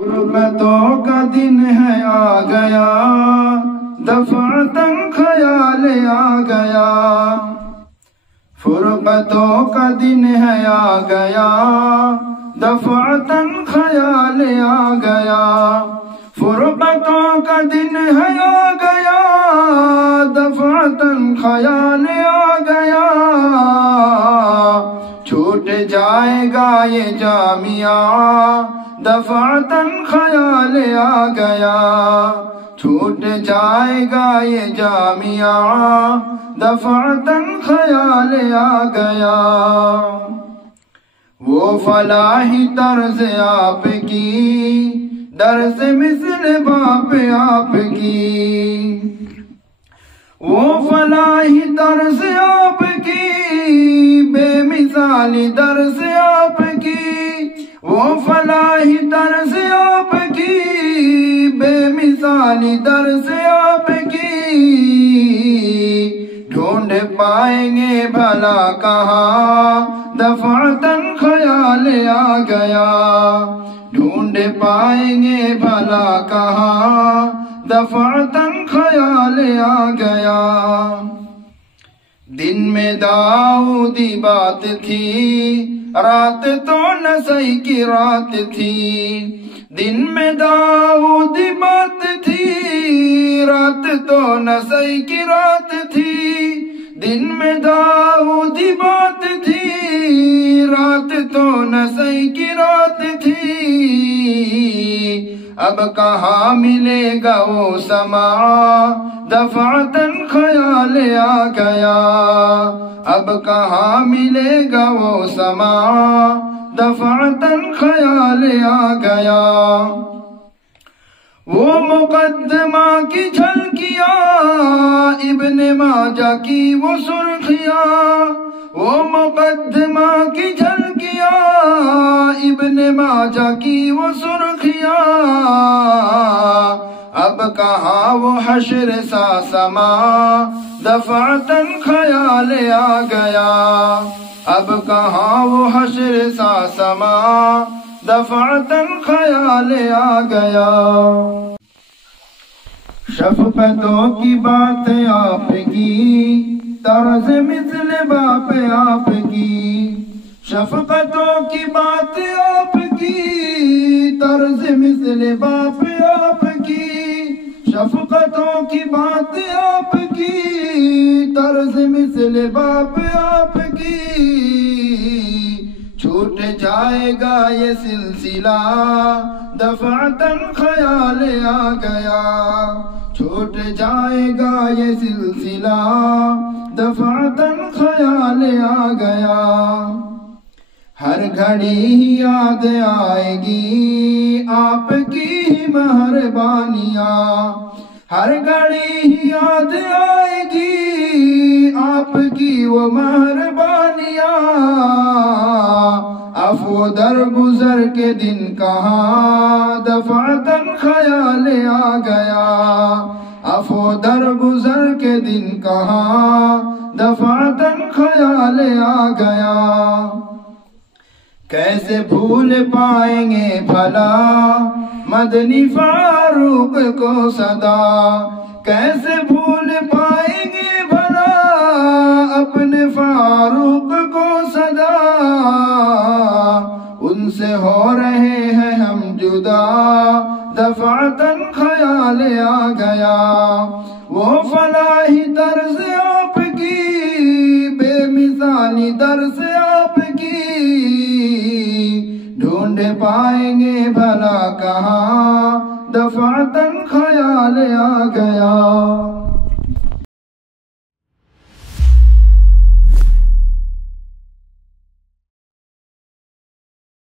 गुरबतों का दिन है आ गया, दफअतन ख्याल आ गया। फुरबतों का दिन है आ गया, दफअतन ख्याल आ गया। फुरबतों का दिन है आ गया, दफअतन ख्याल आ गया। छूट जाएगा ये जामिया, दफअतन ख्याल आ गया। छूट जाएगा ये जामिया, दफअतन ख्याल आ गया। वो फलाही तर्ज आपकी, दर्स मिस्ल बाप आपकी। वो फलाही तर्ज आपकी, बेमिसाली दर्स आपकी। वो फलाही दर्स आपकी, बेमिसाली दर्स आपकी। ढूंढ पाएंगे भला कहाँ, दफअतन ख्याल आ गया। ढूंढ पाएंगे भला कहाँ, दफअतन ख्याल आ गया। दिन में दाऊदी बात थी, रात तो नसई की रात थी। दिन में दाऊदी बात थी, रात तो नसई की रात थी। दिन में दाऊदी बात थी, रात तो नसई की रात थी। अब कहाँ मिलेगा वो समा, दफअतन ख्याल आ गया। अब कहाँ मिलेगा वो समा, दफअतन ख्याल आ गया। वो मुकद्दमा की झलकियाँ, इब्ने माजा की वो सुर्खियाँ। वो मुकद्दमा की झलकियाँ, इब्ने माजा की वो सुर्खियाँ। अब कहाँ वो हश्र सा समा, दफअतन ख्याल आ गया। अब कहाँ वो हश्र सा समा, दफअतन ख्याल आ गया। शफ़क़तों की बात आपकी, तर्ज़ मिस्ल बाप आपकी। शफ़क़तों की बात आपकी, तर्ज़ मिस्ल बाप आपकी। शफ़क़तों की बात आपकी, तर्ज़ मिस्ल बाप आपकी। छूट जाएगा ये सिलसिला, दफअतन ख्याल आ गया। छूट जाएगा ये सिलसिला, दफअतन ख्याल आ गया। हर घड़ी ही याद आएगी आपकी ही मेहरबानियाँ। हर घड़ी ही याद आएगी आपकी वो मेहरबानियाँ। अफ़ो दरगुज़र के दिन कहाँ, दफअतन ख्याल आ गया। अफ़ो दरगुज़र के दिन कहाँ, दफअतन ख्याल आ गया। कैसे भूल पाएंगे भला मदनी फारूक को सदा। कैसे भूल पाएंगे भला अपने फारूक को सदा। उनसे हो रहे हैं हम जुदा, दफअतन ख्याल आ गया। वो फलाही दर्स आपकी, बेमिसाली दर्स आपकी। ढूंढ पाएंगे भला कहाँ, दफअतन ख्याल आ गया।